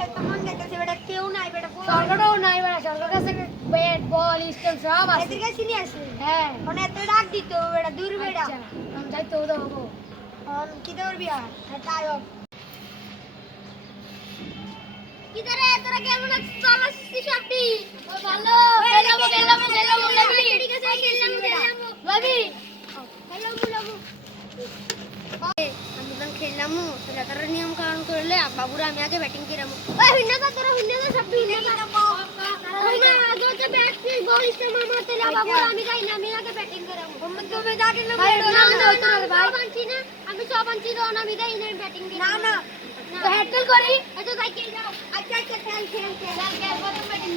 খেলতে মন যাইতেছে বেটা কেউ নাই বেটা সরকারও নাই বেটা সরকার কাছে ব্যাট বল স্টেল সব আছে এদের কাছে নিয়ে আসে হ্যাঁ মানে এত ডাক দিত বেটা দূর বেটা আচ্ছা আমি যাই তো দেবো কি করবি আর তাই হোক কি করে তোরা কেমন আছিস ভালো আছিস আপনি ভালো খেলামু লাবি ঠিক আছে খেললাম লাবি আমি যখন খেললাম তাহলে তারা নিয়ম কানুন করলে বাবুরা আমি আগে ব্যাটিং করাম ওই হিন্না তোরা হিন্না সব হিন্না আগে তো ব্যাট ফিল বল স্টেম আমার তাহলে বাবুরা আমি যাই না আমি আগে ব্যাটিং করাম তুমি জানি না ভাই বানছি না আমি সব বানছি তো আমি যাই না ব্যাটিং না না তো হ্যান্ডেল করি আচ্ছা যাই খেল যাও আচ্ছা খেল খেল খেল খেল ব্যাটিং